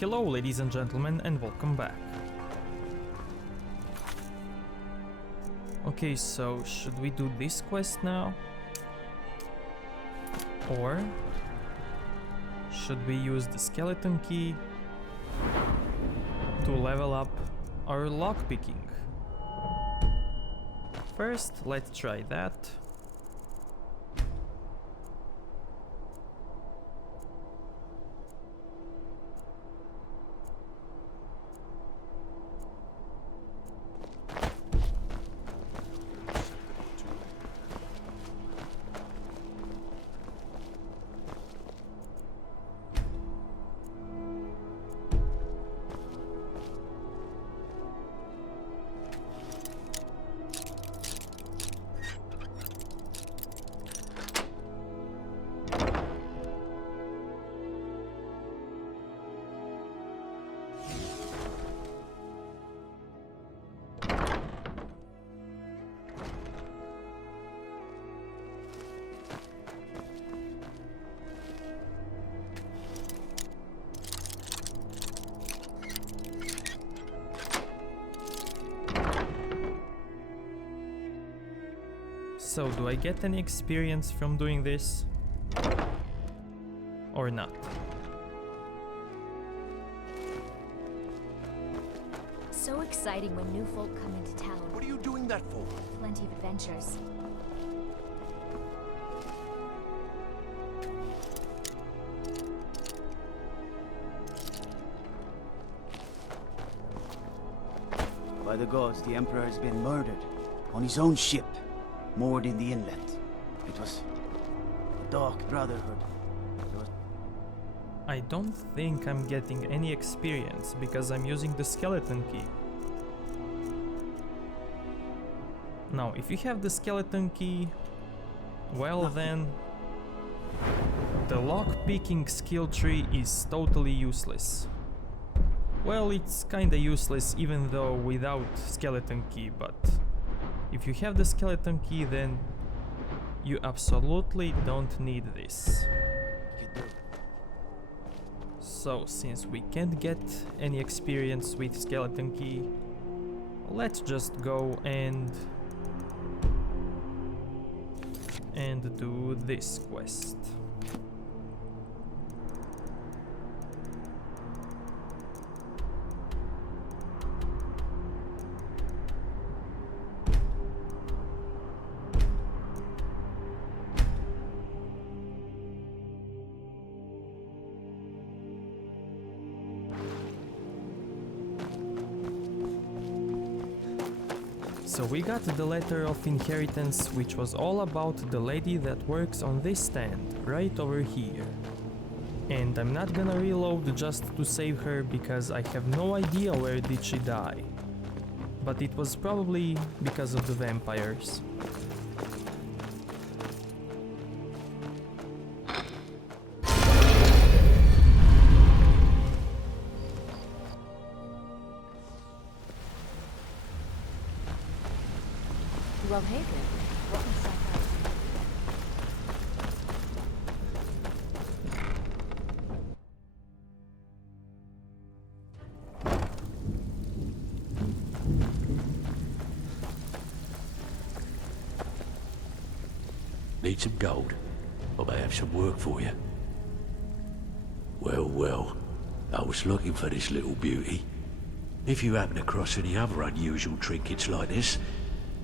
Hello ladies and gentlemen, and welcome back. Okay, so should we do this quest now? Or should we use the skeleton key to level up our lockpicking? First, let's try that. So, do I get any experience from doing this? Or not? So exciting when new folk come into town. What are you doing that for? Plenty of adventures. By the gods, the Emperor has been murdered on his own ship, moored in the inlet. It was a dark brotherhood. I don't think I'm getting any experience because I'm using the skeleton key. Now, if you have the skeleton key, well then, the lock-picking skill tree is totally useless. Well, it's kinda useless even though without skeleton key, but if you have the skeleton key, then you absolutely don't need this. So, since we can't get any experience with skeleton key, let's just go and do this quest. So we got the letter of inheritance, which was all about the lady that works on this stand, right over here. And I'm not gonna reload just to save her because I have no idea where did she die. But it was probably because of the vampires. Well, hey there. What must I Need some gold? I may have some work for you. Well, well, I was looking for this little beauty. If you happen across any other unusual trinkets like this,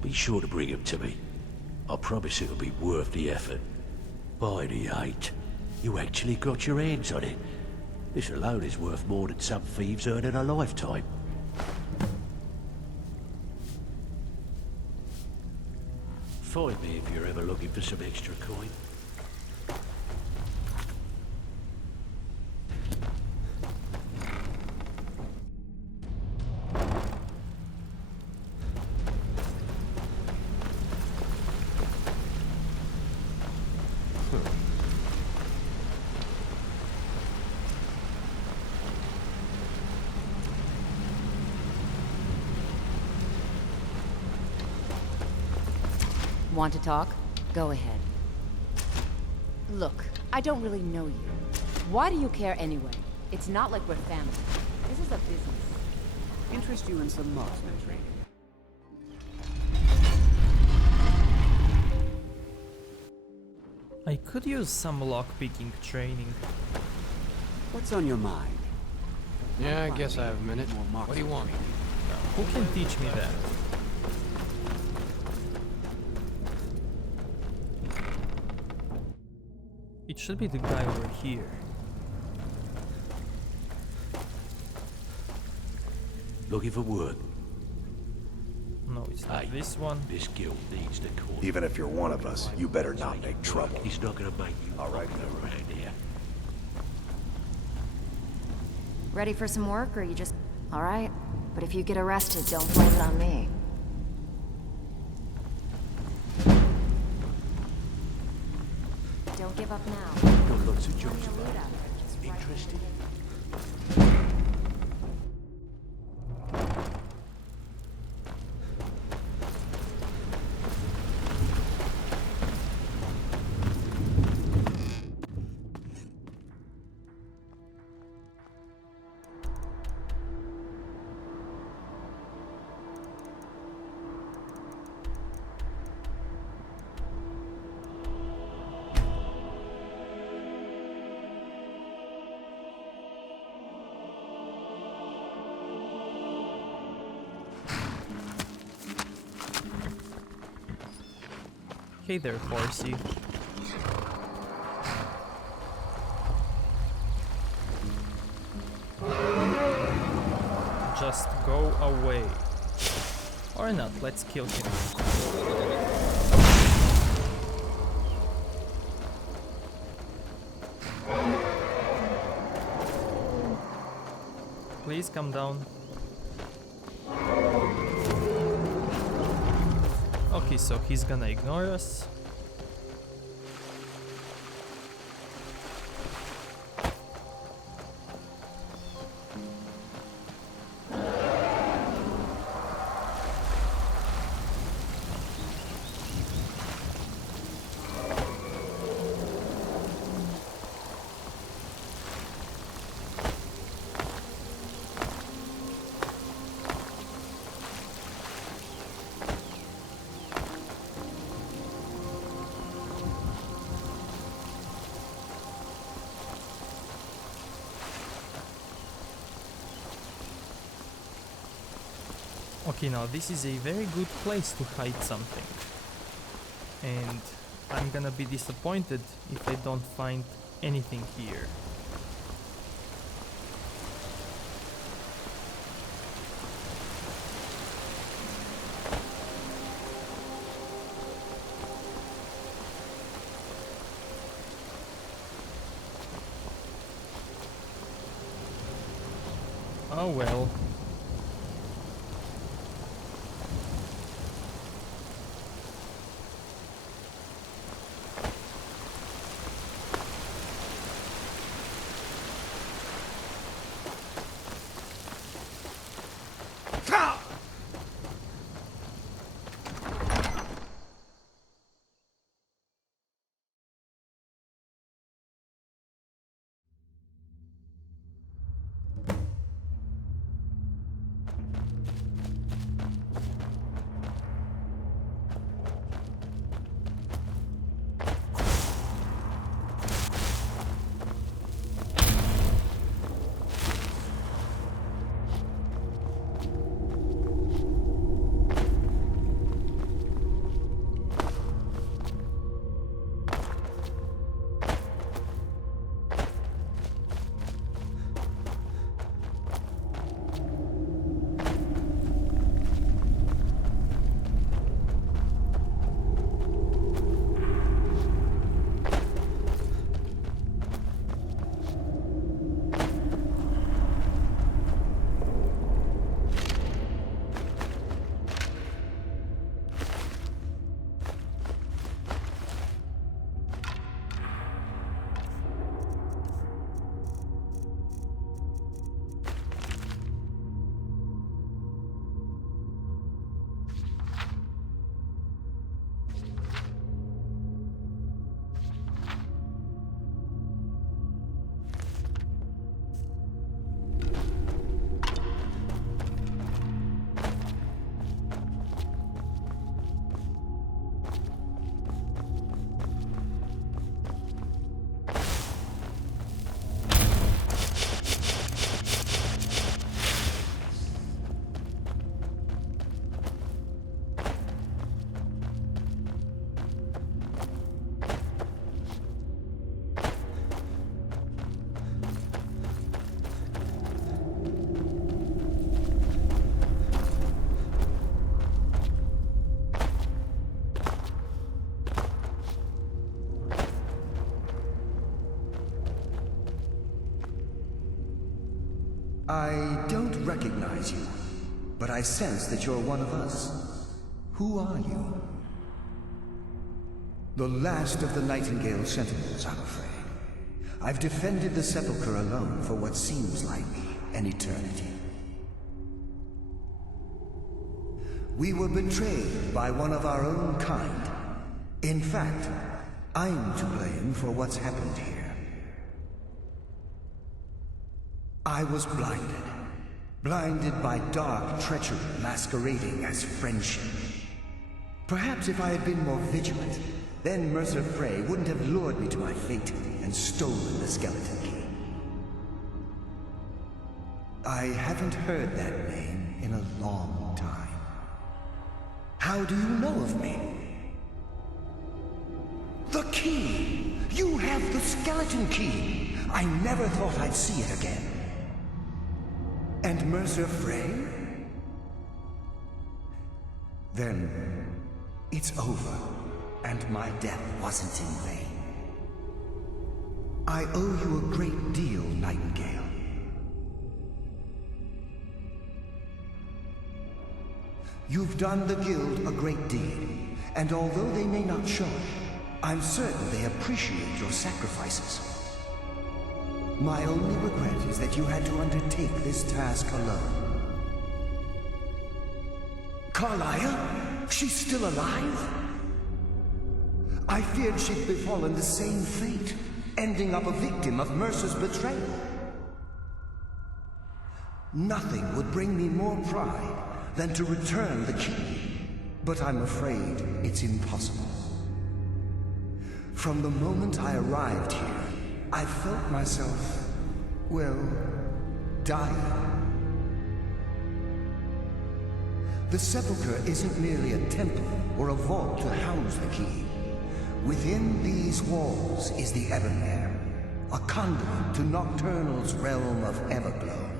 be sure to bring them to me. I promise it'll be worth the effort. By the 8, you actually got your hands on it. This alone is worth more than some thieves earn in a lifetime. Find me if you're ever looking for some extra coin. Want to talk? Go ahead. Look, I don't really know you. Why do you care anyway? It's not like we're family. This is a business. Interest you in some marksman training? I could use some lockpicking training. What's on your mind? Yeah, I guess I have a minute. What do you want? Who can teach me that? It should be the guy over here. Looking for work? No, it's not Hey, this one. This guild needs to call. Even if you're one of us, you better not make trouble. He's not gonna make you All right, popular around here. Ready for some work, or you just... Alright, but if you get arrested, don't blame it on me. Don't give up now. Got lots of jobs Plenty of loot about. out there, just right Interested? Hey there, horsey. Just go away. Or not, let's kill him. Please come down. Okay, so he's gonna ignore us. Okay, now this is a very good place to hide something. And I'm gonna be disappointed if I don't find anything here. Oh well. I don't recognize you, but I sense that you're one of us. Who are you? The last of the Nightingale Sentinels, I'm afraid. I've defended the Sepulcher alone for what seems like an eternity. We were betrayed by one of our own kind. In fact, I'm to blame for what's happened here. I was blinded. Blinded by dark treachery masquerading as friendship. Perhaps if I had been more vigilant, then Mercer Frey wouldn't have lured me to my fate and stolen the skeleton key. I haven't heard that name in a long time. How do you know of me? The key! You have the skeleton key! I never thought I'd see it again. And Mercer Frey? Then, it's over, and my death wasn't in vain. I owe you a great deal, Nightingale. You've done the Guild a great deed, and although they may not show it, I'm certain they appreciate your sacrifices. My only regret is that you had to undertake this task alone. Carlia? She's still alive? I feared she'd befallen the same fate, ending up a victim of Mercer's betrayal. Nothing would bring me more pride than to return the key, but I'm afraid it's impossible. From the moment I arrived here, I felt myself, well, dying. The Sepulcher isn't merely a temple or a vault to house the key. Within these walls is the Ebonmere, a conduit to Nocturnal's realm of Everglow.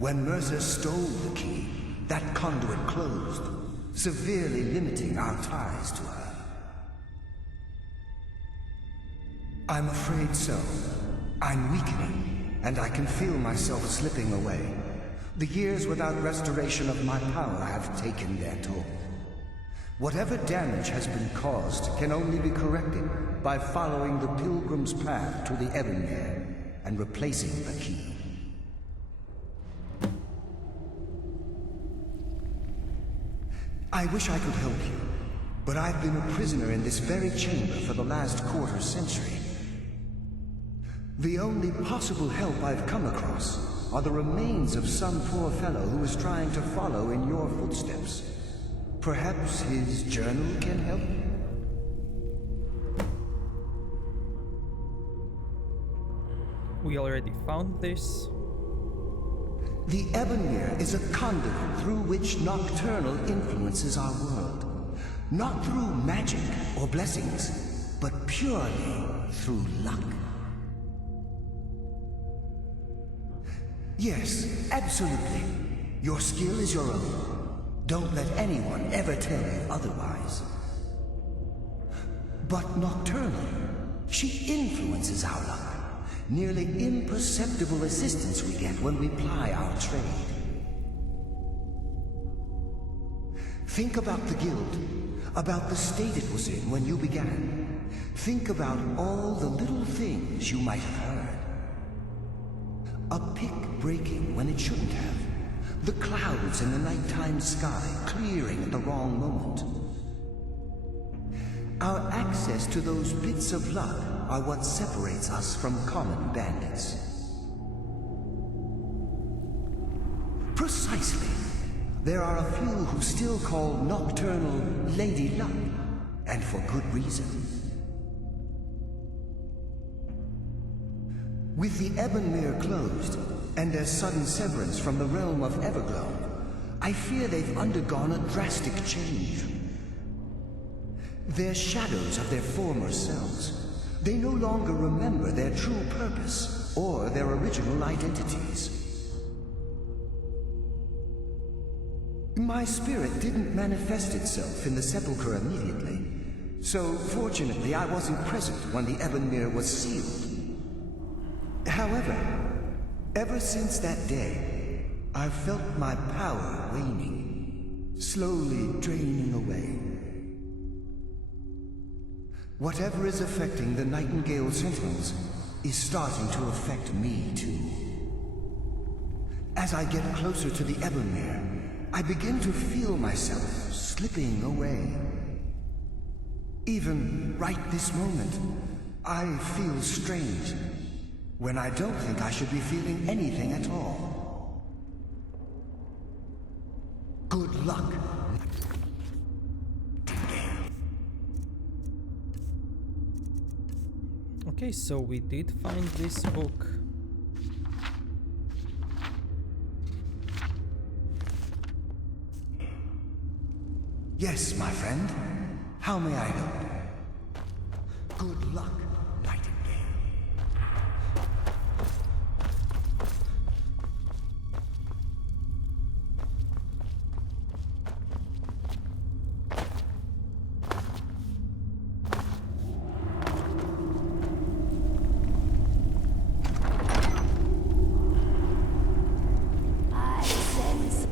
When Mercer stole the key, that conduit closed, severely limiting our ties to her. I'm afraid so. I'm weakening, and I can feel myself slipping away. The years without restoration of my power have taken their toll. Whatever damage has been caused can only be corrected by following the Pilgrim's path to the Ebonmere and replacing the key. I wish I could help you, but I've been a prisoner in this very chamber for the last quarter century. The only possible help I've come across are the remains of some poor fellow who is trying to follow in your footsteps. Perhaps his journal can help? We already found this. The Ebonmere is a conduit through which Nocturnal influences our world. Not through magic or blessings, but purely through luck. Yes, absolutely. Your skill is your own. Don't let anyone ever tell you otherwise. But Nocturnal, she influences our luck. Nearly imperceptible assistance we get when we ply our trade. Think about the Guild, about the state it was in when you began. Think about all the little things you might have heard. A pick breaking when it shouldn't have. The clouds in the nighttime sky clearing at the wrong moment. Our access to those bits of luck are what separates us from common bandits. Precisely. There are a few who still call Nocturnal Lady Luck, and for good reason. With the Ebonmere closed, and their sudden severance from the realm of Everglow, I fear they've undergone a drastic change. They're shadows of their former selves. They no longer remember their true purpose or their original identities. My spirit didn't manifest itself in the Sepulcher immediately, so fortunately I wasn't present when the Ebonmere was sealed. However, Ever since that day, I've felt my power waning, slowly draining away. Whatever is affecting the Nightingale Sentinels is starting to affect me too. As I get closer to the Ebonmere, I begin to feel myself slipping away. Even right this moment, I feel strange, when I don't think I should be feeling anything at all. Good luck. Okay, so we did find this book. Yes, my friend. How may I help? Good luck, Nightingale. I sense.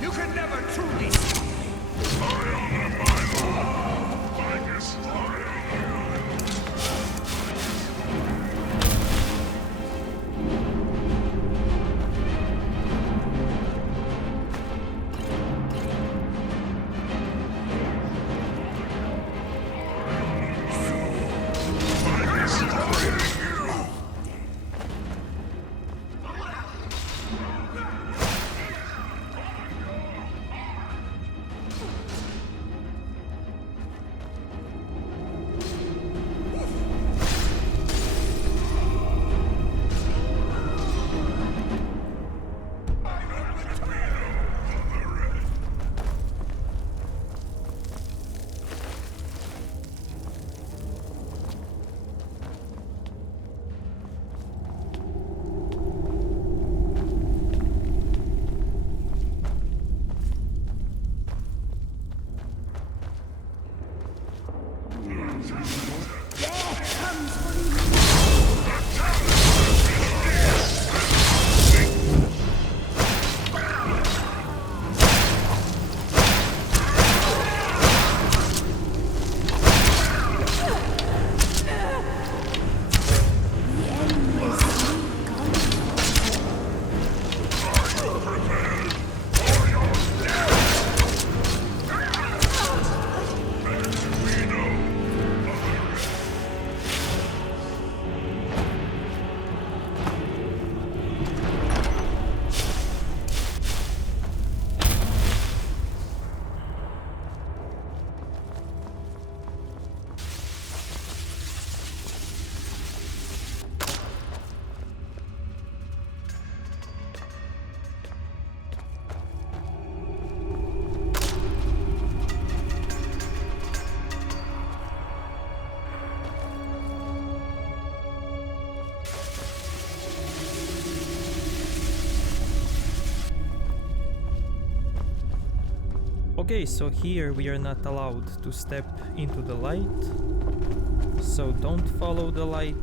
You can never truly see me. Okay, so here we are not allowed to step into the light, so don't follow the light.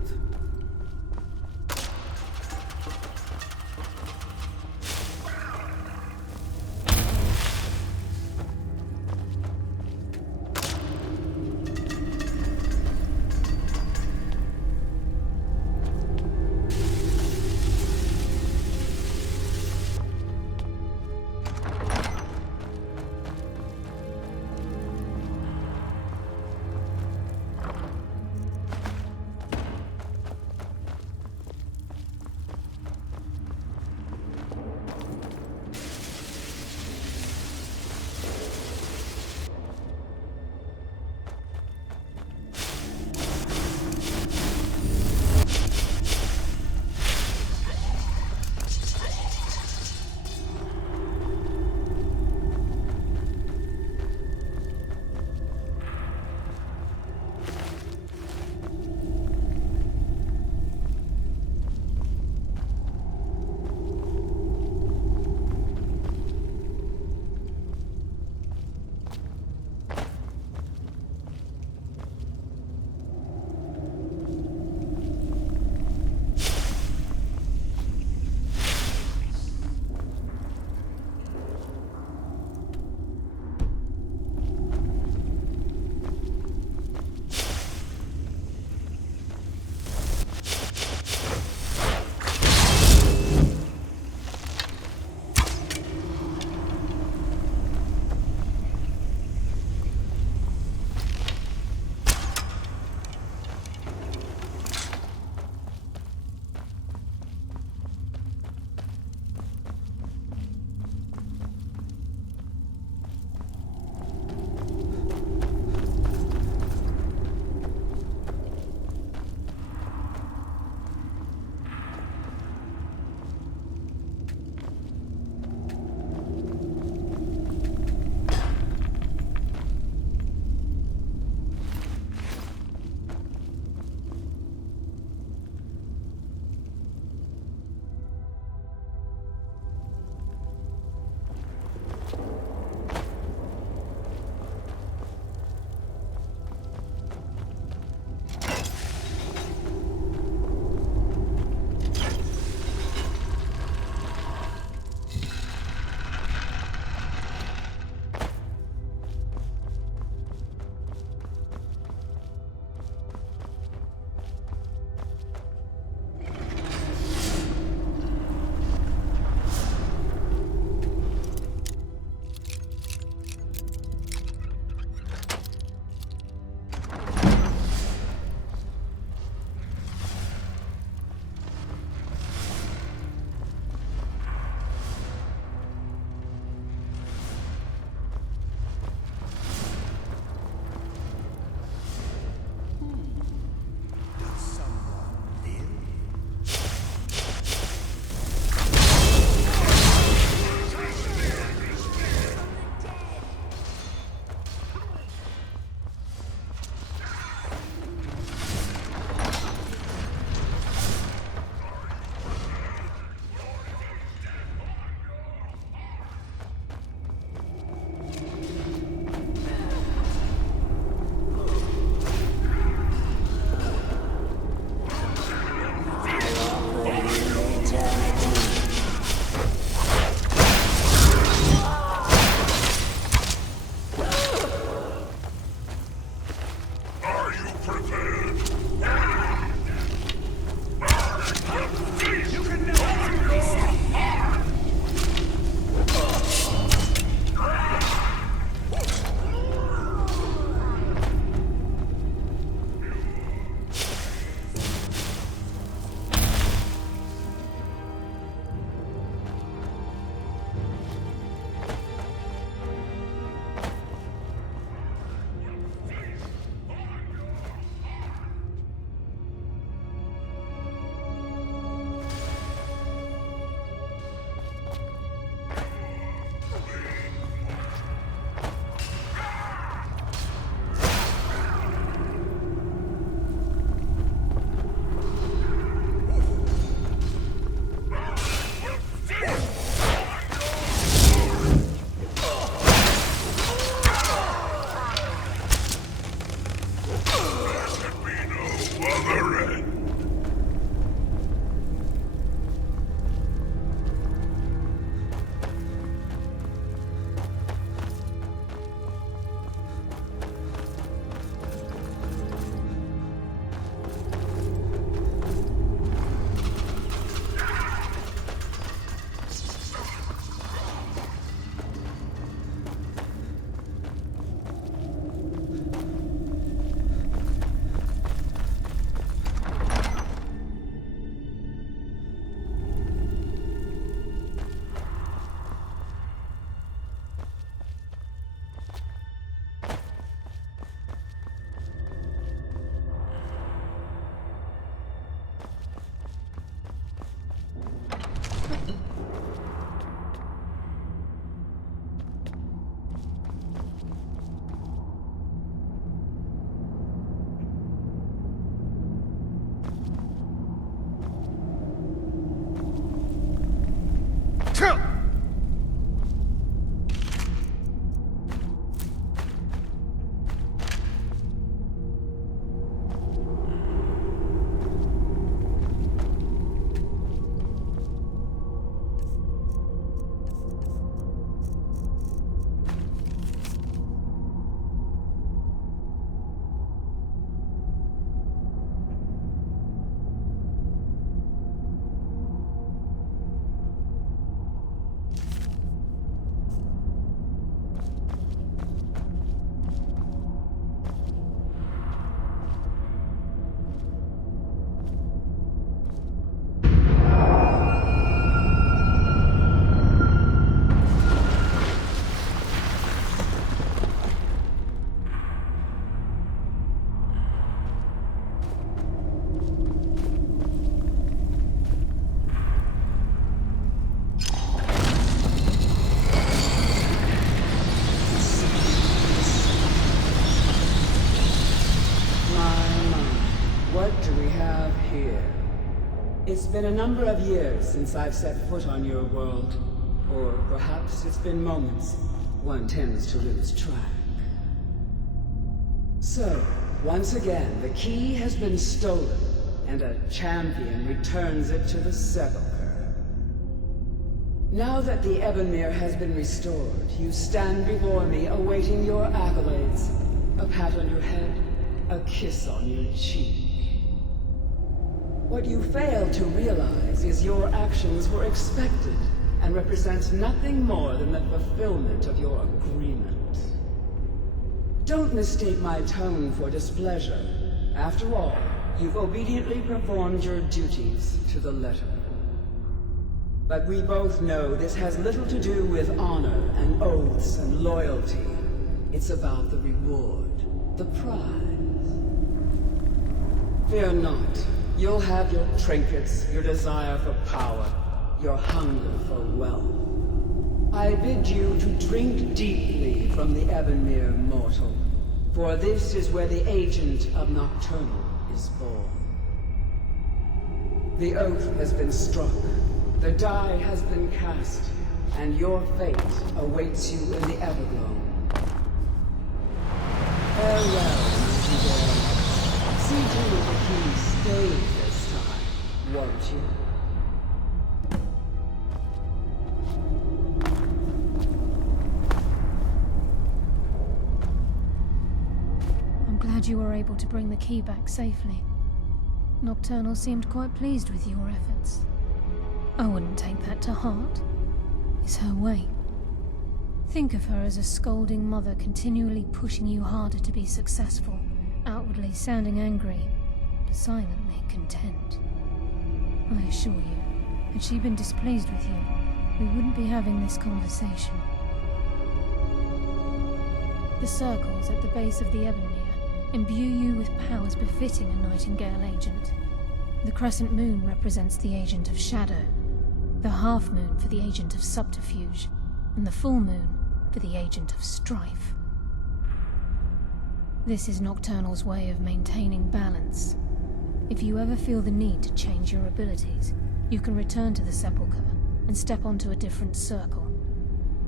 It's been a number of years since I've set foot on your world. Or perhaps it's been moments. One tends to lose track. So, once again, the key has been stolen, and a champion returns it to the Sepulcher. Now that the Ebonmere has been restored, you stand before me awaiting your accolades. A pat on your head, a kiss on your cheek. What you fail to realize is your actions were expected and represent nothing more than the fulfillment of your agreement. Don't mistake my tone for displeasure. After all, you've obediently performed your duties to the letter. But we both know this has little to do with honor and oaths and loyalty. It's about the reward, the prize. Fear not. You'll have your trinkets, your desire for power, your hunger for wealth. I bid you to drink deeply from the Ebonmere mortal, for this is where the agent of Nocturnal is born. The oath has been struck, the die has been cast, and your fate awaits you in the Everglow. Farewell, Nightingale. See to it the key stays this time, won't you? I'm glad you were able to bring the key back safely. Nocturnal seemed quite pleased with your efforts. I wouldn't take that to heart. It's her way. Think of her as a scolding mother continually pushing you harder to be successful, outwardly sounding angry, but silently content. I assure you, had she been displeased with you, we wouldn't be having this conversation. The circles at the base of the Ebonmere imbue you with powers befitting a Nightingale agent. The crescent moon represents the agent of shadow, the half moon for the agent of subterfuge, and the full moon for the agent of strife. This is Nocturnal's way of maintaining balance. If you ever feel the need to change your abilities, you can return to the Sepulcher and step onto a different circle.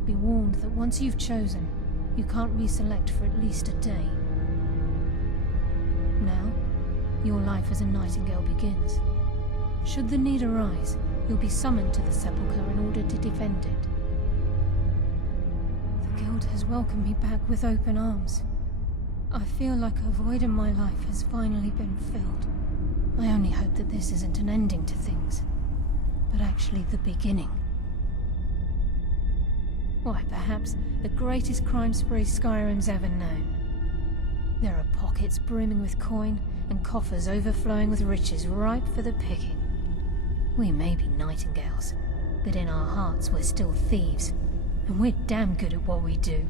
Be warned that once you've chosen, you can't reselect for at least a day. Now, your life as a Nightingale begins. Should the need arise, you'll be summoned to the Sepulcher in order to defend it. The Guild has welcomed me back with open arms. I feel like a void in my life has finally been filled. I only hope that this isn't an ending to things, but actually the beginning. Why, perhaps the greatest crime spree Skyrim's ever known. There are pockets brimming with coin, and coffers overflowing with riches ripe for the picking. We may be Nightingales, but in our hearts we're still thieves, and we're damn good at what we do.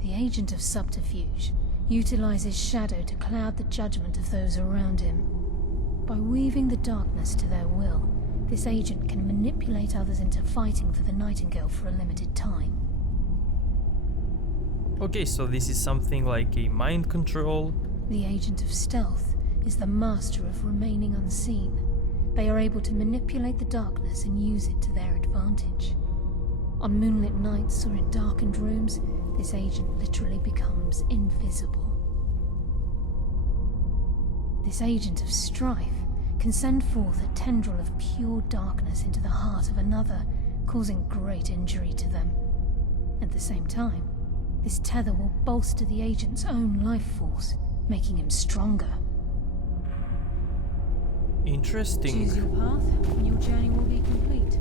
The agent of subterfuge utilizes shadow to cloud the judgment of those around him. By weaving the darkness to their will, this agent can manipulate others into fighting for the Nightingale for a limited time. Okay, so this is something like a mind control. The agent of stealth is the master of remaining unseen. They are able to manipulate the darkness and use it to their advantage. On moonlit nights or in darkened rooms, this agent literally becomes invisible. This agent of strife can send forth a tendril of pure darkness into the heart of another, causing great injury to them. At the same time, this tether will bolster the agent's own life force, making him stronger. Interesting. Choose your path, and your journey will be complete.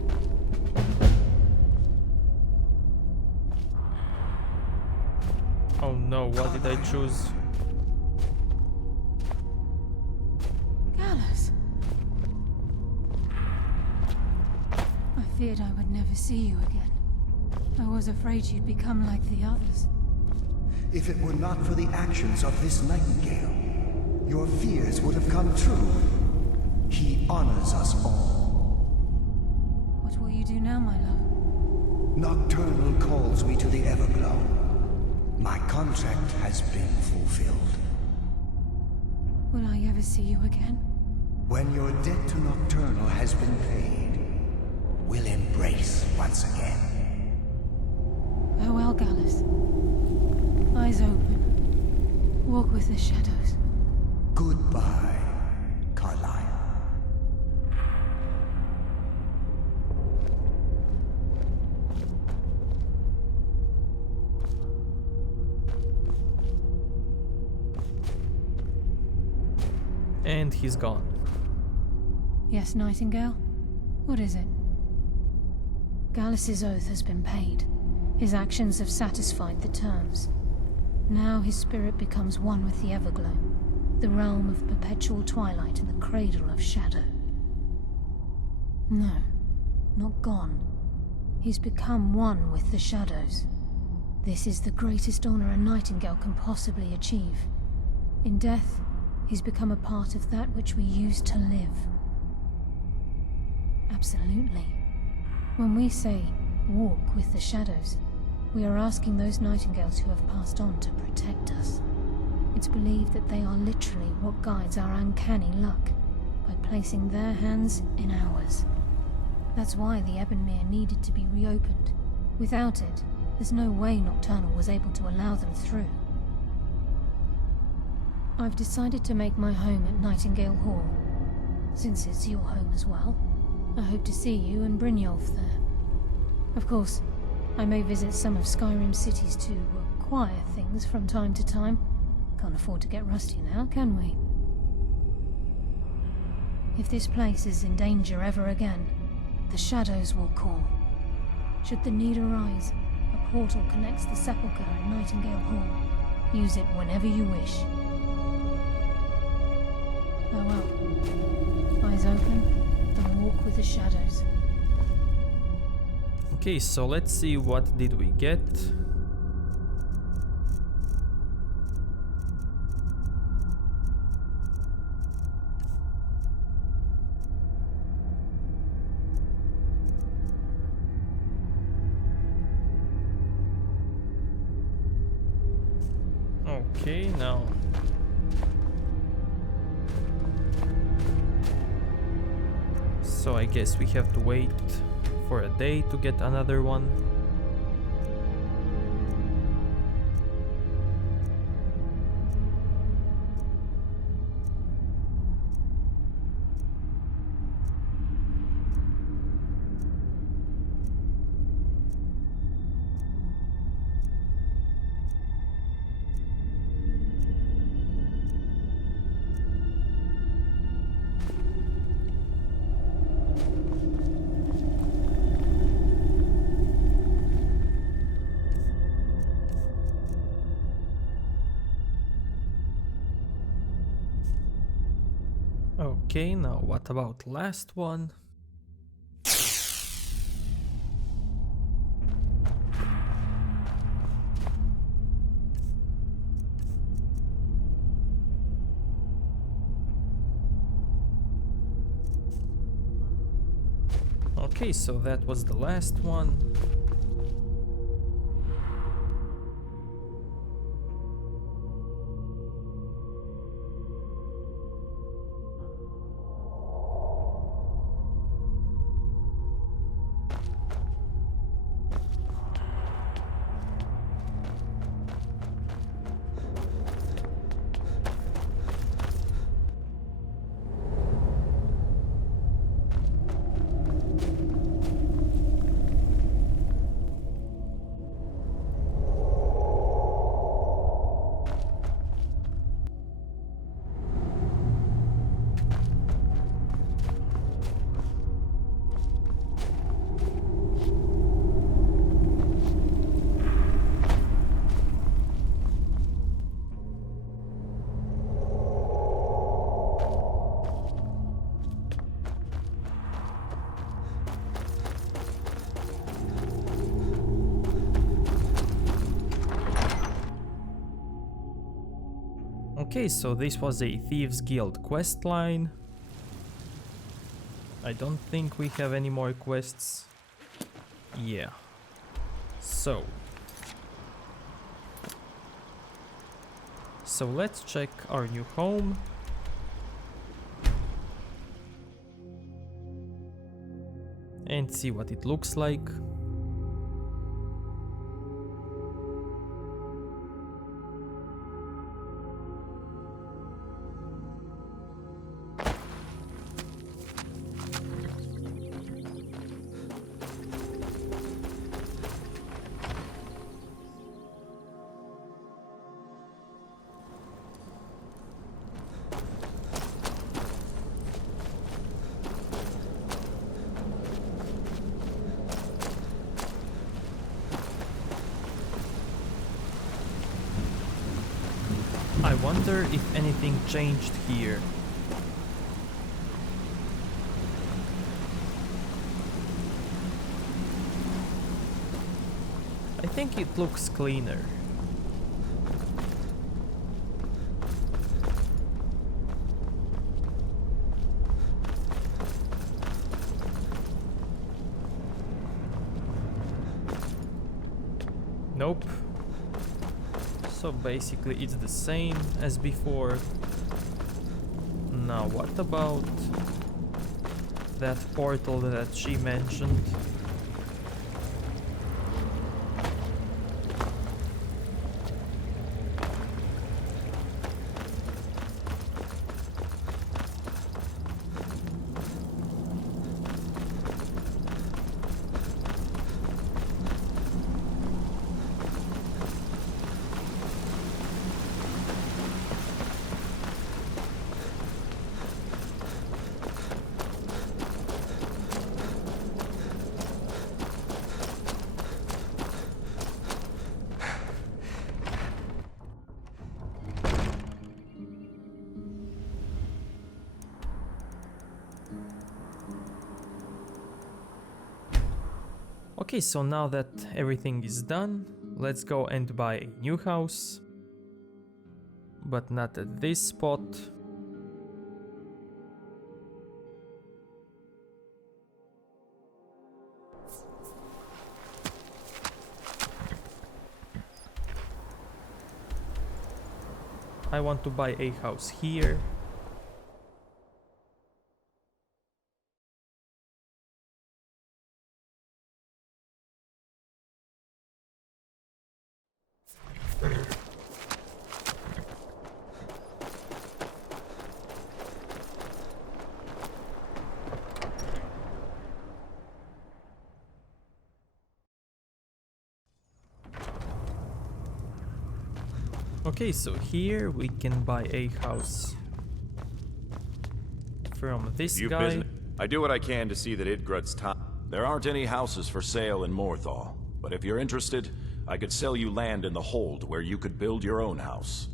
Oh no, what did I choose? Gallus! I feared I would never see you again. I was afraid you'd become like the others. If it were not for the actions of this Nightingale, your fears would have come true. He honors us all. What will you do now, my love? Nocturnal calls me to the Everglow. My contract has been fulfilled. Will I ever see you again? When your debt to Nocturnal has been paid, we'll embrace once again. Farewell, Gallus. Eyes open. Walk with the shadows. Goodbye, Carlyle. And he's gone. Yes, Nightingale? What is it? Gallus's oath has been paid. His actions have satisfied the terms. Now his spirit becomes one with the Everglow, the realm of perpetual twilight and the cradle of shadow. No, not gone. He's become one with the shadows. This is the greatest honor a Nightingale can possibly achieve. In death, he's become a part of that which we used to live. Absolutely. When we say, walk with the shadows, we are asking those Nightingales who have passed on to protect us. It's believed that they are literally what guides our uncanny luck, by placing their hands in ours. That's why the Ebonmere needed to be reopened. Without it, there's no way Nocturnal was able to allow them through. I've decided to make my home at Nightingale Hall. Since it's your home as well, I hope to see you and Brynjolf there. Of course, I may visit some of Skyrim's cities to acquire things from time to time. Can't afford to get rusty now, can we? If this place is in danger ever again, the shadows will call. Should the need arise, a portal connects the Sepulcher and Nightingale Hall. Use it whenever you wish. Farewell. Eyes open, and walk with the shadows. Okay, so let's see what did we get. Okay, now so I guess we have to wait for a day to get another one. Okay, now what about last one? Okay, so that was the last one. Okay, so this was a Thieves Guild questline. I don't think we have any more quests. Yeah. So let's check our new home. and see what it looks like. I wonder if anything changed here. I think it looks cleaner. Nope. So basically it's the same as before. Now what about that portal that she mentioned? Okay, so now that everything is done, let's go and buy a new house. But not at this spot. I want to buy a house here. Okay, so here we can buy a house from this guy. I do what I can to see that Idgrud's time. There aren't any houses for sale in Morthal, but if you're interested, I could sell you land in the Hold where you could build your own house.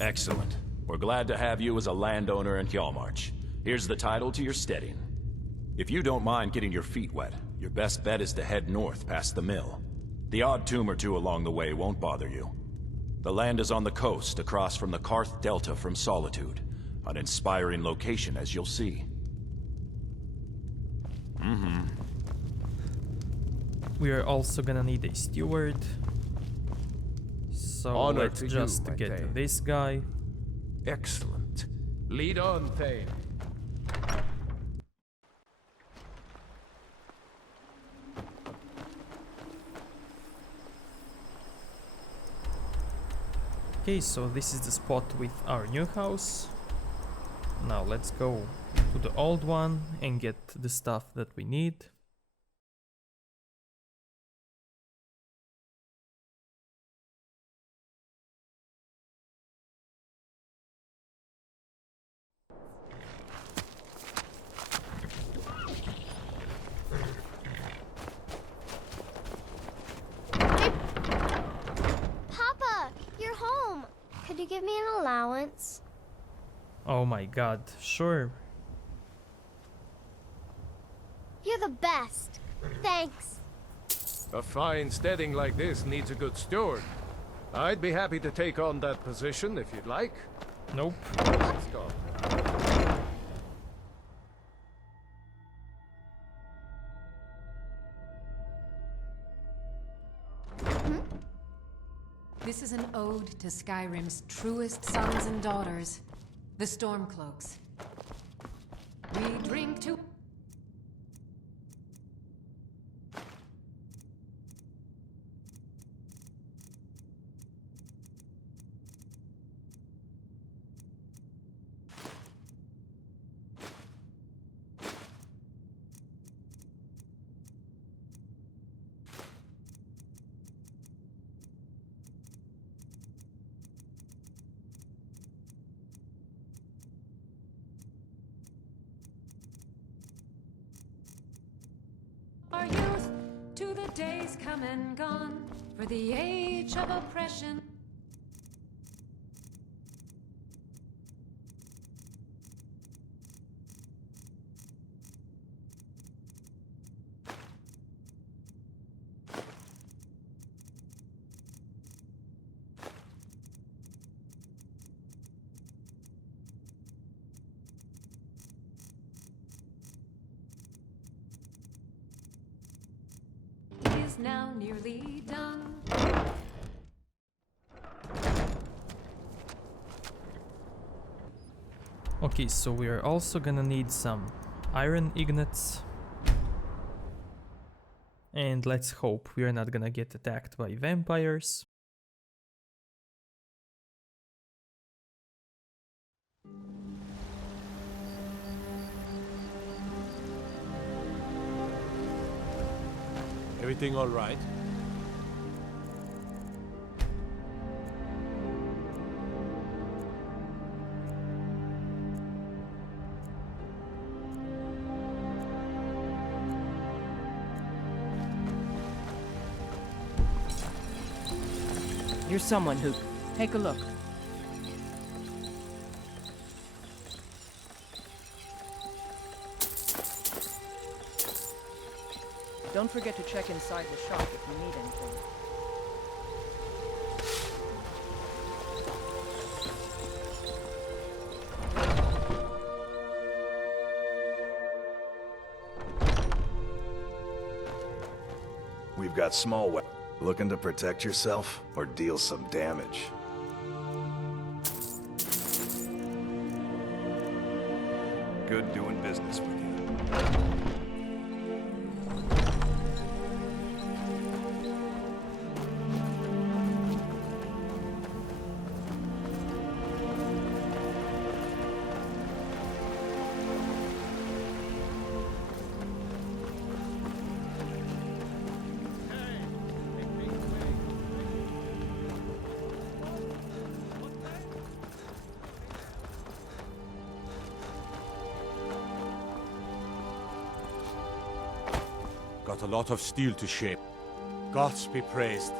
Excellent. We're glad to have you as a landowner in Hjalmarch. Here's the title to your steading. If you don't mind getting your feet wet, your best bet is to head north past the mill. The odd tomb or two along the way won't bother you. The land is on the coast, across from the Karth Delta from Solitude. An inspiring location, as you'll see. We are also gonna need a steward. So Honor let's to just you, my get Thane. this guy. Excellent. Lead on, Thane. Okay, so this is the spot with our new house. Now let's go to the old one and get the stuff that we need. Papa, you're home. Could you give me an allowance? Oh my god, sure. You're the best. Thanks. A fine steading like this needs a good steward. I'd be happy to take on that position if you'd like. Nope. Let's go. This is an ode to Skyrim's truest sons and daughters, the Stormcloaks. We drink to... the days come and gone, for the age of oppression. Is now nearly done. Okay, so we're also gonna need some iron ingots. And let's hope we're not gonna get attacked by vampires. Everything all right? You're someone who... Take a look. Don't forget to check inside the shop if you need anything. We've got small weapons. Looking to protect yourself or deal some damage? Good doing business with you. Got a lot of steel to shape. Gods be praised.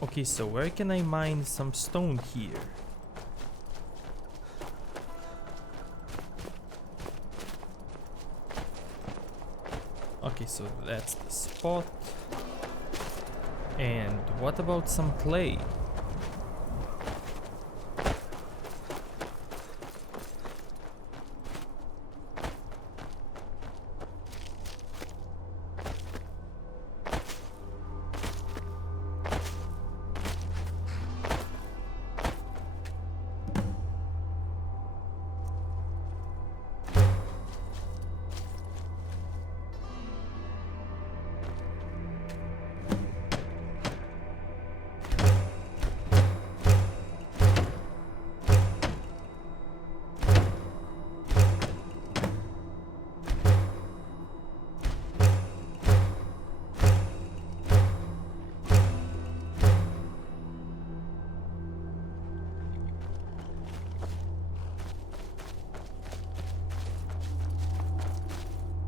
Okay, so where can I mine some stone here? Okay, so that's the spot. And what about some clay?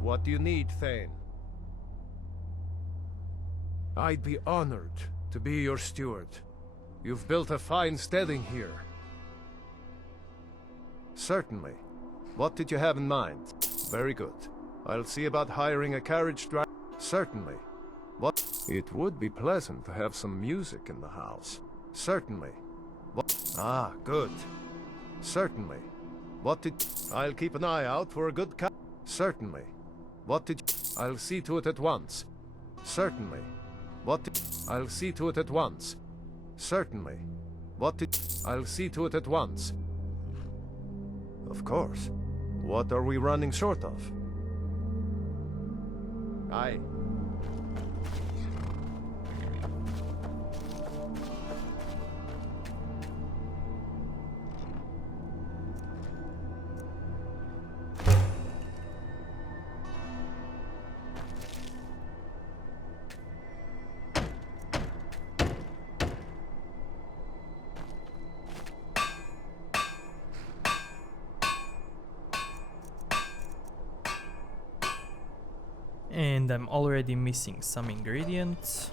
What do you need, Thane? I'd be honored to be your steward. You've built a fine steading here. Certainly. What did you have in mind? Very good. I'll see about hiring a carriage driver. Certainly. What? It would be pleasant to have some music in the house. Certainly. What? Ah, good. Certainly. What did... I'll keep an eye out for a good Certainly. What did... I'll see to it at once. Certainly. What did... I'll see to it at once. Certainly. What did... I'll see to it at once. Of course. What are we running short of? Aye. And I'm already missing some ingredients.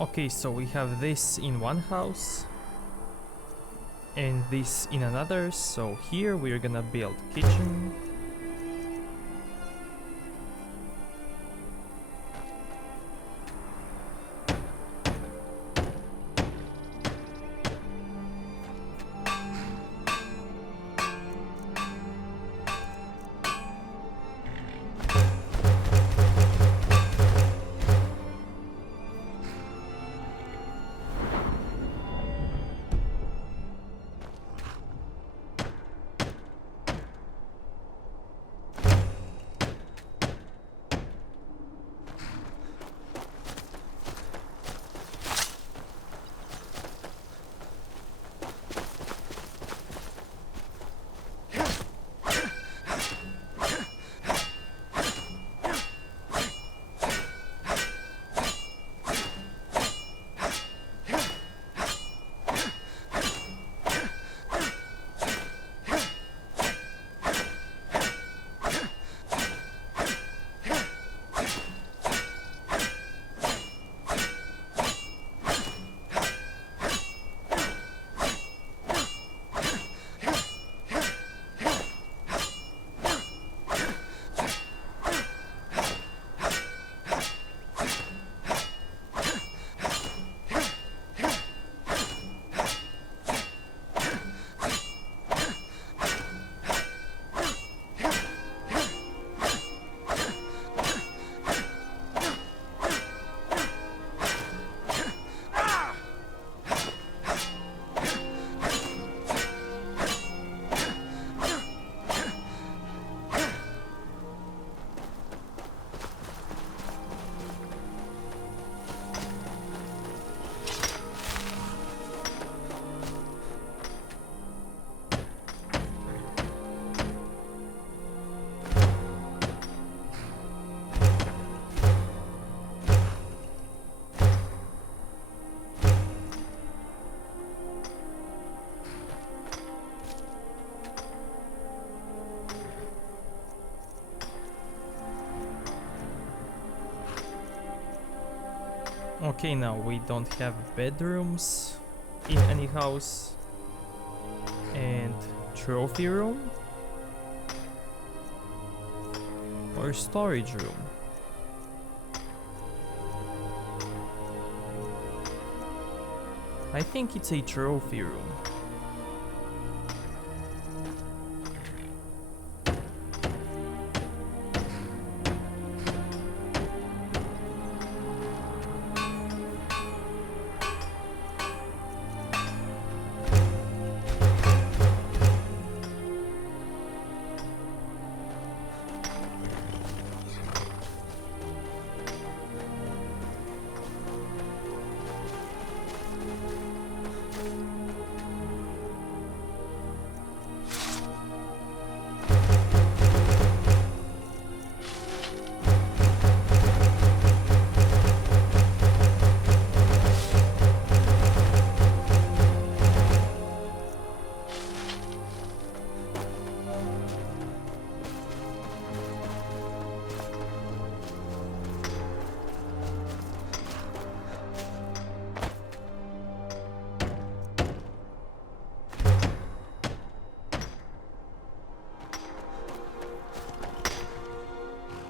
Okay, so we have this in one house and this in another. So here we're gonna build kitchen, Okay, now we don't have bedrooms in any house. And trophy room? Or storage room? I think it's a trophy room.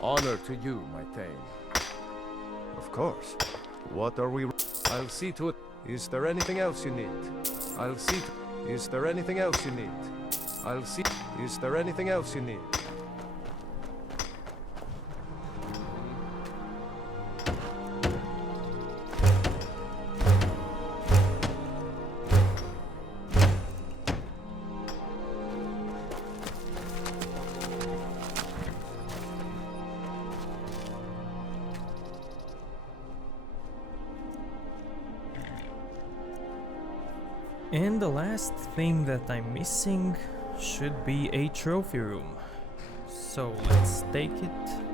Honor to you, my Thane. Of course. What are we... I'll see to it. Is there anything else you need? I'll see to... Is there anything else you need? I'll see... Is there anything else you need? And the last thing that I'm missing should be a trophy room. So let's take it.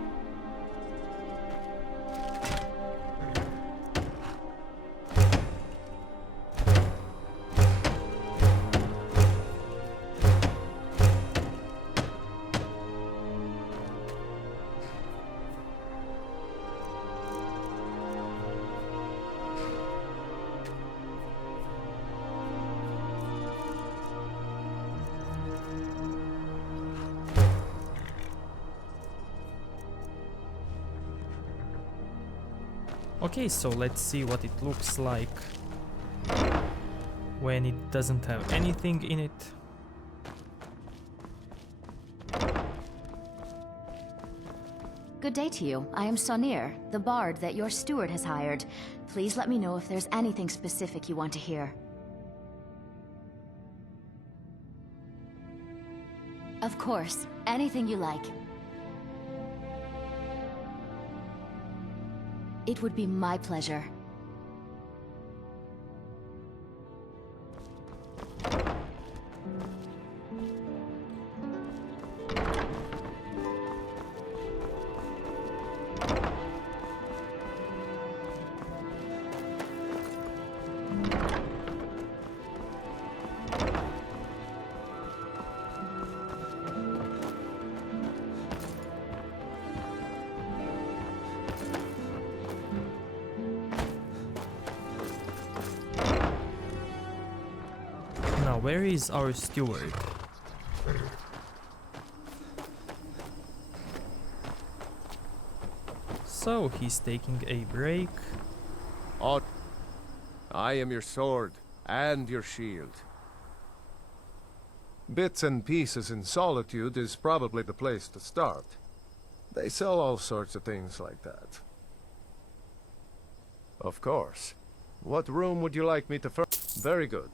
Okay, so let's see what it looks like when it doesn't have anything in it. Good day to you. I am Sonir, the bard that your steward has hired. Please let me know if there's anything specific you want to hear. Of course, anything you like. It would be my pleasure. Where is our steward? So he's taking a break. Oh, I am your sword and your shield. Bits and pieces in Solitude is probably the place to start. They sell all sorts of things like that. Of course. What room would you like me to Very good.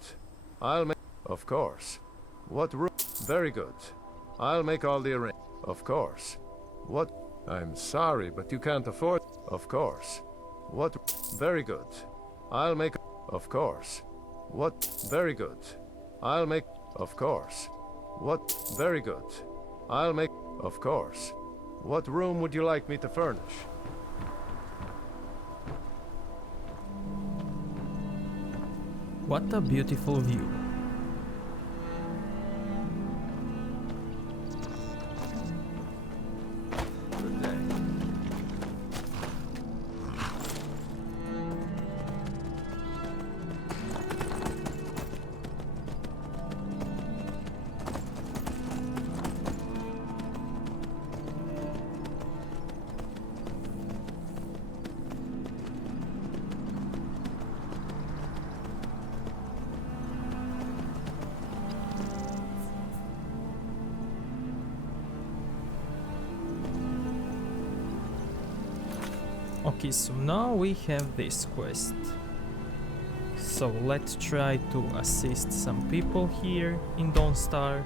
I'll make... Of course. What room? Very good. I'll make all the arrangements. Of course. What? I'm sorry, but you can't afford... Of course. What? Very good. I'll make... Of course. What? Very good. I'll make... Of course. What? Very good. I'll make... Of course. What room would you like me to furnish? What a beautiful view. Okay, so now we have this quest. So let's try to assist some people here in Dawnstar.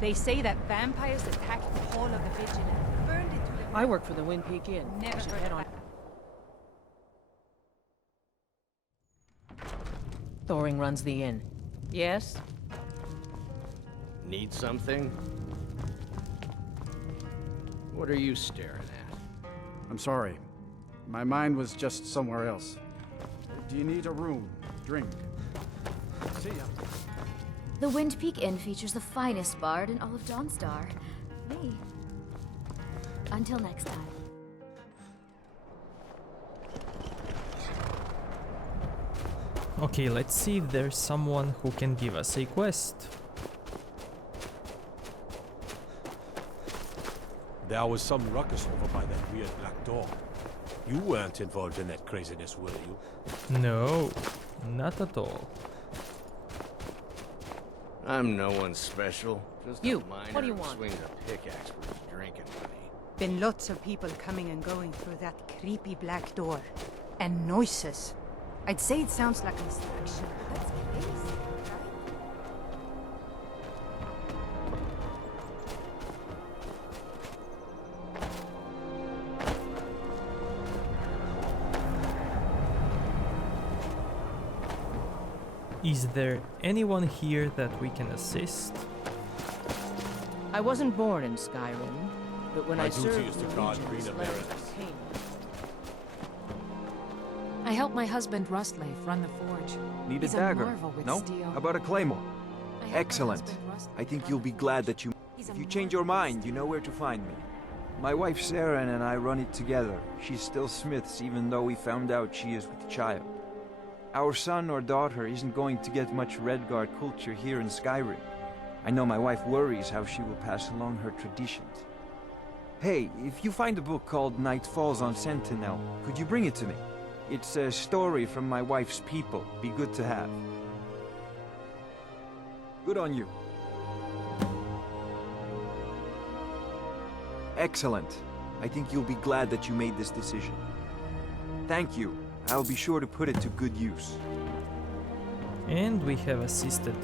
They say that vampires attacked the Hall of the Vigilant, burned it to the... I work for the Wind Peak Inn. Never Should heard head of on. that. Thoring runs the inn. Yes? Need something? What are you staring at? I'm sorry. My mind was just somewhere else. Do you need a room? Drink? See ya. The Wind Peak Inn features the finest bard in all of Dawnstar. Me. Until next time. Okay, let's see if there's someone who can give us a quest. There was some ruckus over by that weird black door. You weren't involved in that craziness, were you? No, not at all. I'm no one special. Just You, a miner what do you who want? swings a pickaxe for his drinking money. Been lots of people coming and going through that creepy black door. And noises. I'd say it sounds like construction. That's crazy, right? Is there anyone here that we can assist? I wasn't born in Skyrim, but when My I duty served is in to the guard Legion, Green slaves Americans. came. I helped my husband Rustleif run the forge. Need He's a dagger? marvel with No? steel. How about a claymore? I helped my Excellent. husband Rustleif I think run you'll the be forge. glad that you... He's a If you change your marvel with mind, you steel. know where to find me. My wife Sarah and I run it together. She's still Smith's even though we found out she is with child. Our son or daughter isn't going to get much Redguard culture here in Skyrim. I know my wife worries how she will pass along her traditions. Hey, if you find a book called Night Falls on Sentinel, could you bring it to me? It's a story from my wife's people. Be good to have. Good on you. Excellent. I think you'll be glad that you made this decision. Thank you. I'll be sure to put it to good use. And we have assisted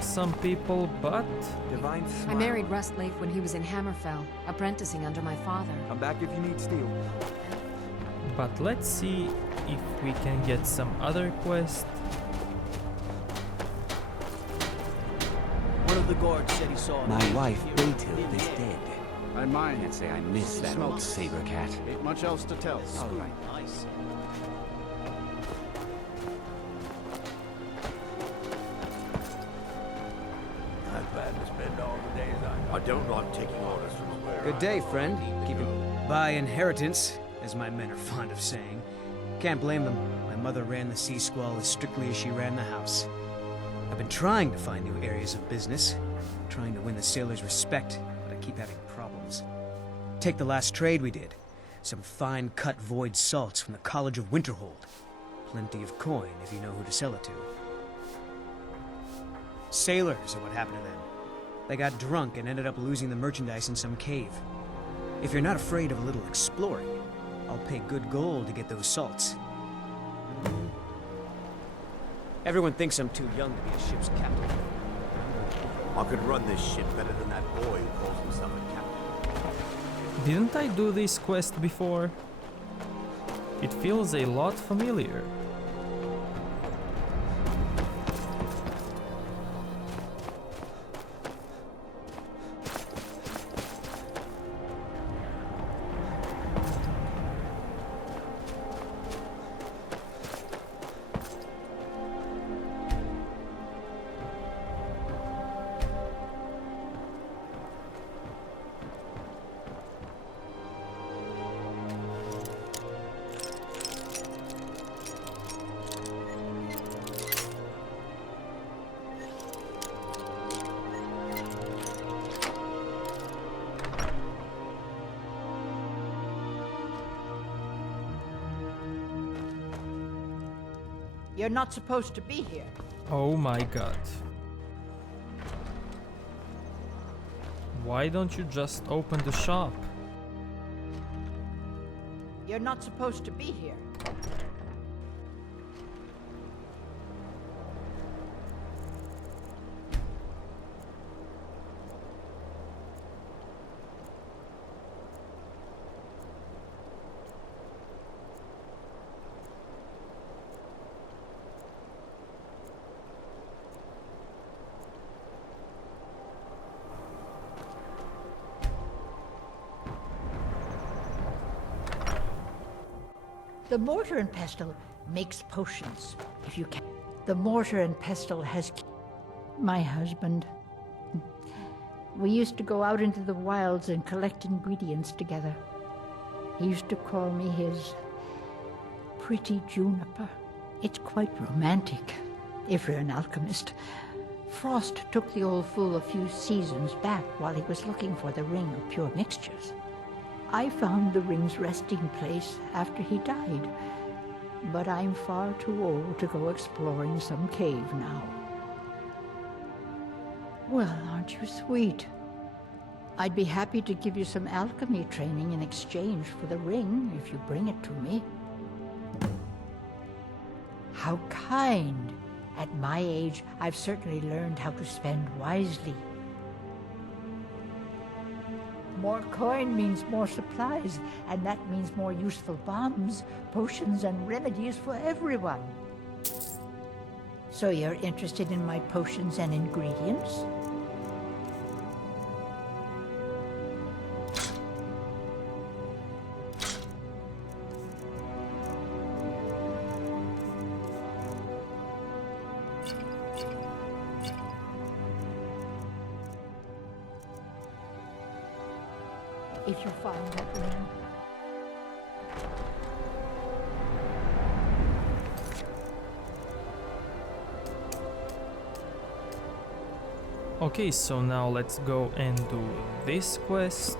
some people, but Divine I smile. married Rustleif when he was in Hammerfell, apprenticing under my father. Come back if you need steel. let's see if we can get some other quest. One of the guards said he saw... My wife, Bethesda, is dead. I mind. Can't say I miss that old saber cat. Ain't much else to tell. All right. Nice. Not bad to spend all the days I don't like taking orders from where Good day, friend. Keeping by inheritance, as my men are fond of saying. Can't blame them. My mother ran the Sea Squall as strictly as she ran the house. I've been trying to find new areas of business, trying to win the sailors' respect, but I keep having problems. Take the last trade we did. Some fine-cut void salts from the College of Winterhold. Plenty of coin if you know who to sell it to. Sailors are what happened to them. They got drunk and ended up losing the merchandise in some cave. If you're not afraid of a little exploring, I'll pay good gold to get those salts. Everyone thinks I'm too young to be a ship's captain. I could run this ship better than that boy who calls himself a captain. Didn't I do this quest before? It feels a lot familiar. You're not supposed to be here. Oh my god. Why don't you just open the shop? You're not supposed to be here. The mortar and pestle makes potions, if you can. The mortar and pestle has my husband. We used to go out into the wilds and collect ingredients together. He used to call me his pretty juniper. It's quite romantic, if you're an alchemist. Frost took the old fool a few seasons back while he was looking for the ring of pure mixtures. I found the ring's resting place after he died, but I'm far too old to go exploring some cave now. Well, aren't you sweet? I'd be happy to give you some alchemy training in exchange for the ring if you bring it to me. How kind! At my age, I've certainly learned how to spend wisely. More coin means more supplies, and that means more useful bombs, potions, and remedies for everyone. So you're interested in my potions and ingredients? If you find that ring. Okay, so now let's go and do this quest.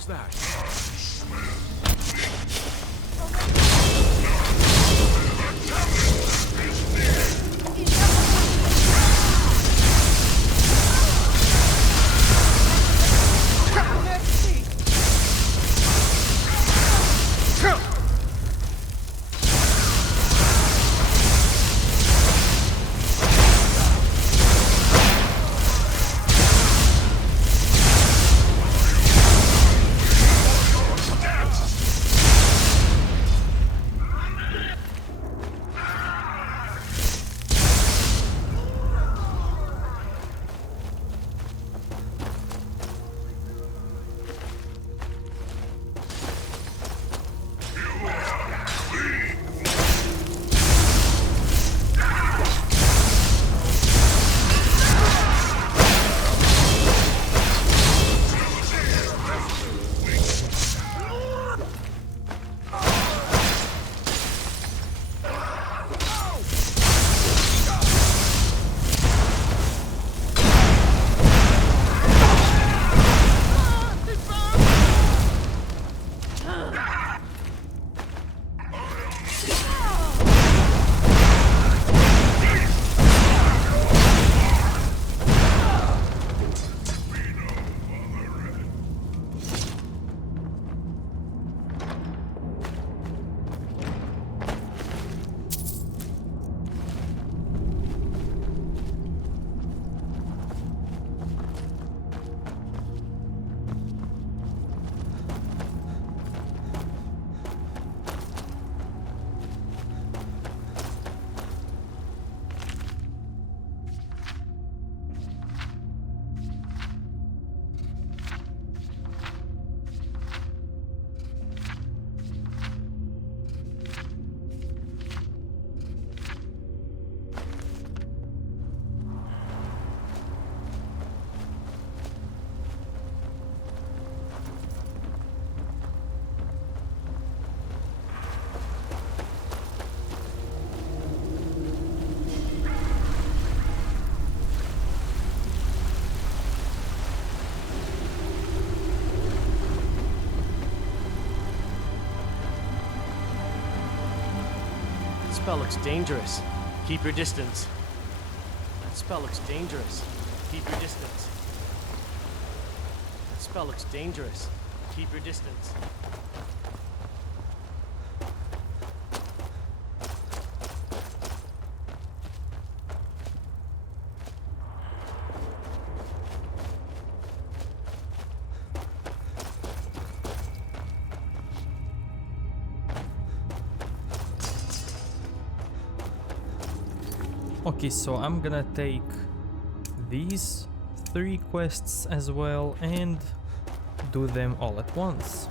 was that? That spell looks dangerous. Keep your distance. That spell looks dangerous. Keep your distance. That spell looks dangerous. Keep your distance. Okay, so I'm gonna take these 3 quests as well and do them all at once.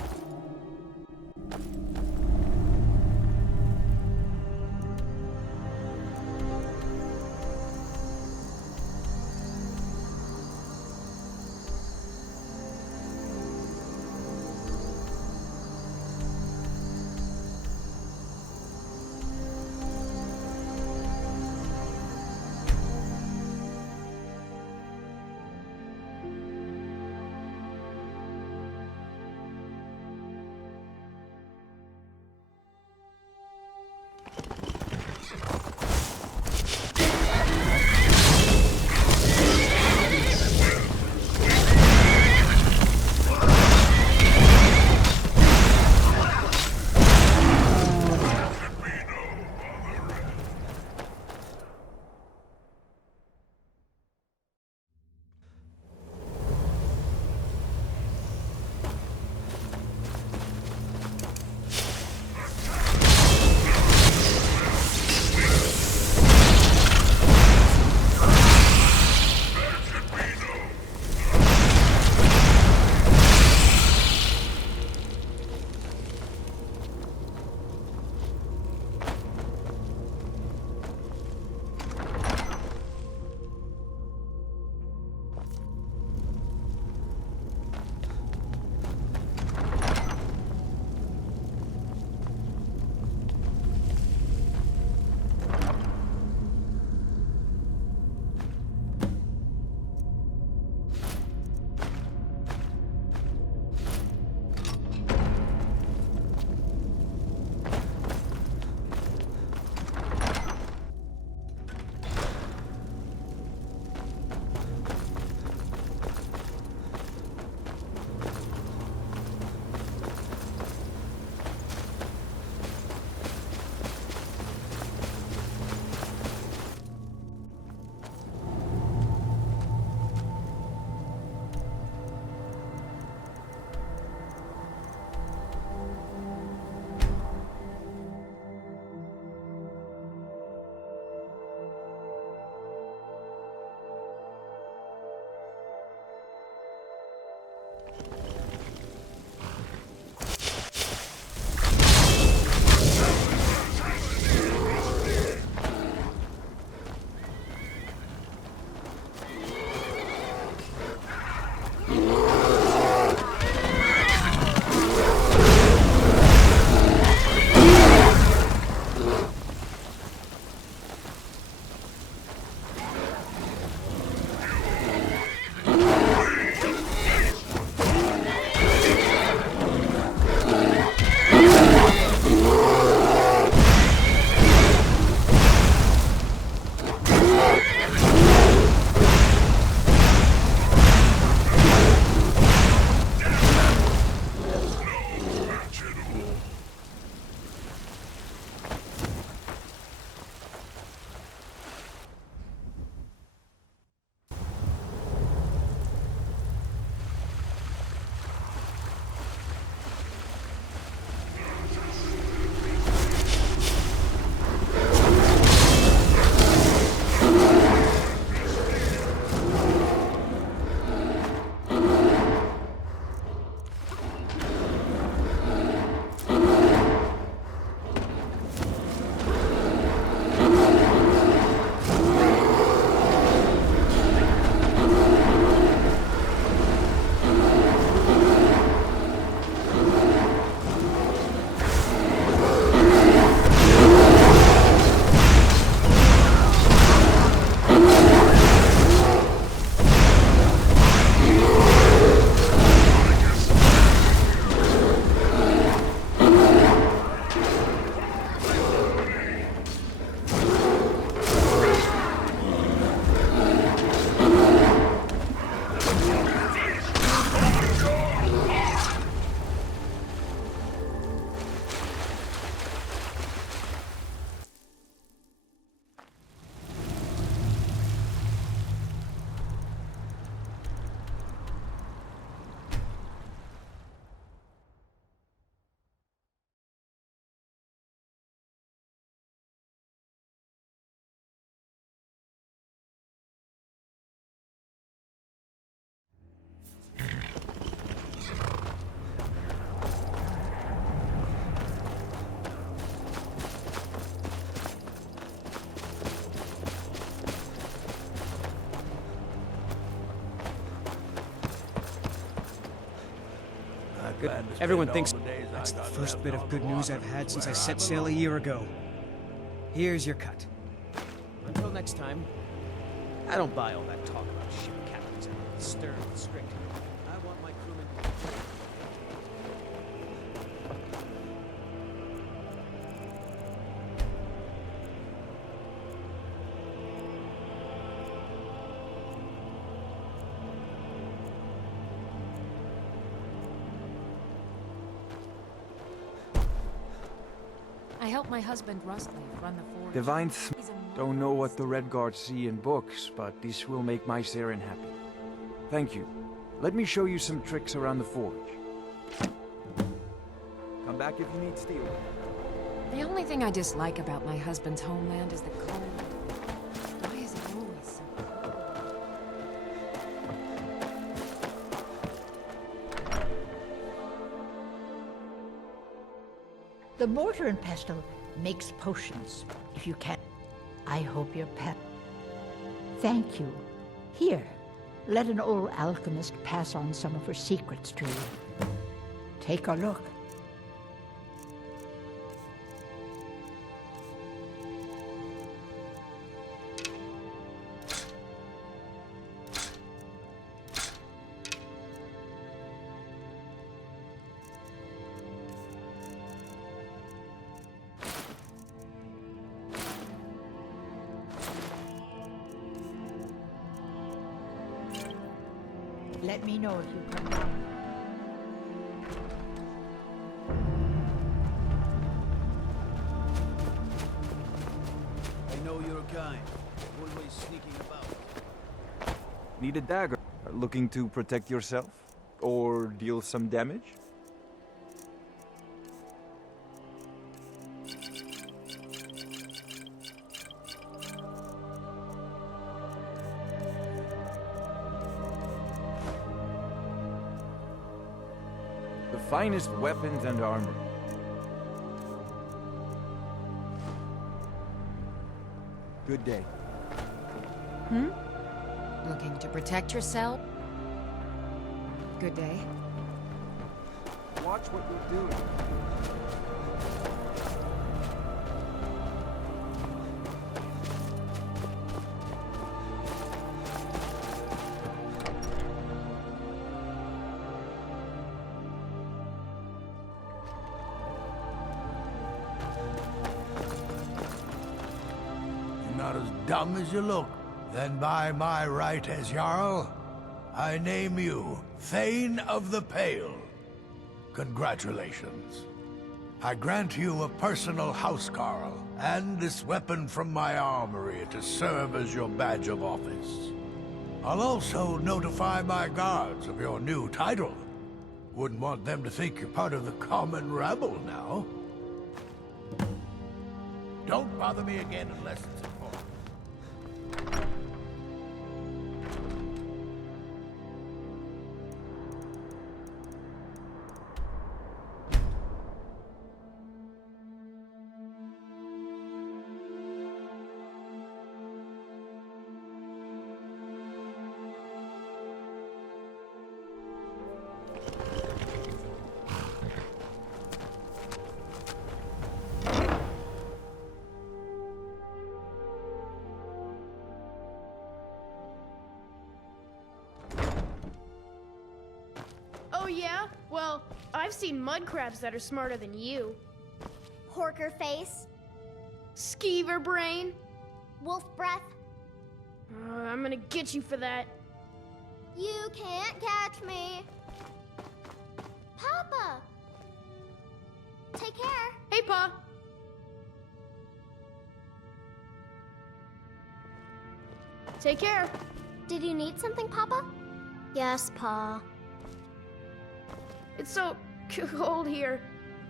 Good. Everyone thinks that's the first bit of good news I've had since I set sail a year ago. Here's your cut. Until next time, I don't buy all that talk about ship captains and stern and strict. I want my crewmen. I helped my husband Rustleif run the forge. Divine don't know what the Redguards see in books, but this will make my Saren happy. Thank you. Let me show you some tricks around the forge. Come back if you need steel. The only thing I dislike about my husband's homeland is the cold. Why is it always so The mortar and pestle makes potions, if you can. I hope your pet. Thank you. Here, let an old alchemist pass on some of her secrets to you. Take a look. Let me know if you come down. I know you're kind. Always sneaking about. Need a dagger? Looking to protect yourself? Or deal some damage? The finest weapons and armor. Good day. Looking to protect yourself? Good day. Watch what you're doing. Not as dumb as you look. Then by my right as Jarl, I name you Thane of the Pale. Congratulations. I grant you a personal housecarl, and this weapon from my armory to serve as your badge of office. I'll also notify my guards of your new title. Wouldn't want them to think you're part of the common rabble now. Don't bother me again unless it's important. Oh yeah? Well, I've seen mud crabs that are smarter than you. Horker face. Skeever brain. Wolf breath. I'm gonna get you for that. You can't catch me. Papa! Take care. Hey, Pa. Take care. Did you need something, Papa? Yes, Pa. It's so cold here.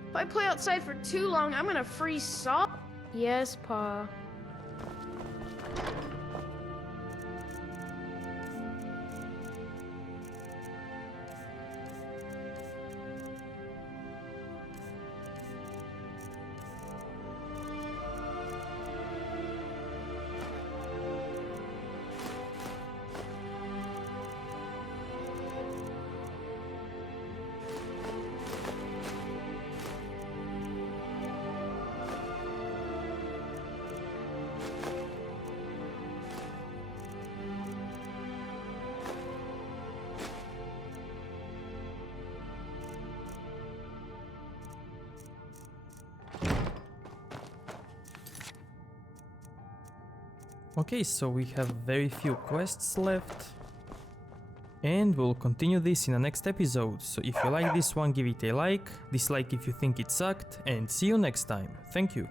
If I play outside for too long, I'm gonna freeze solid. Yes, Pa. Okay, so we have very few quests left. And we'll continue this in the next episode. So if you like this one, give it a like, dislike if you think it sucked, and see you next time. Thank you.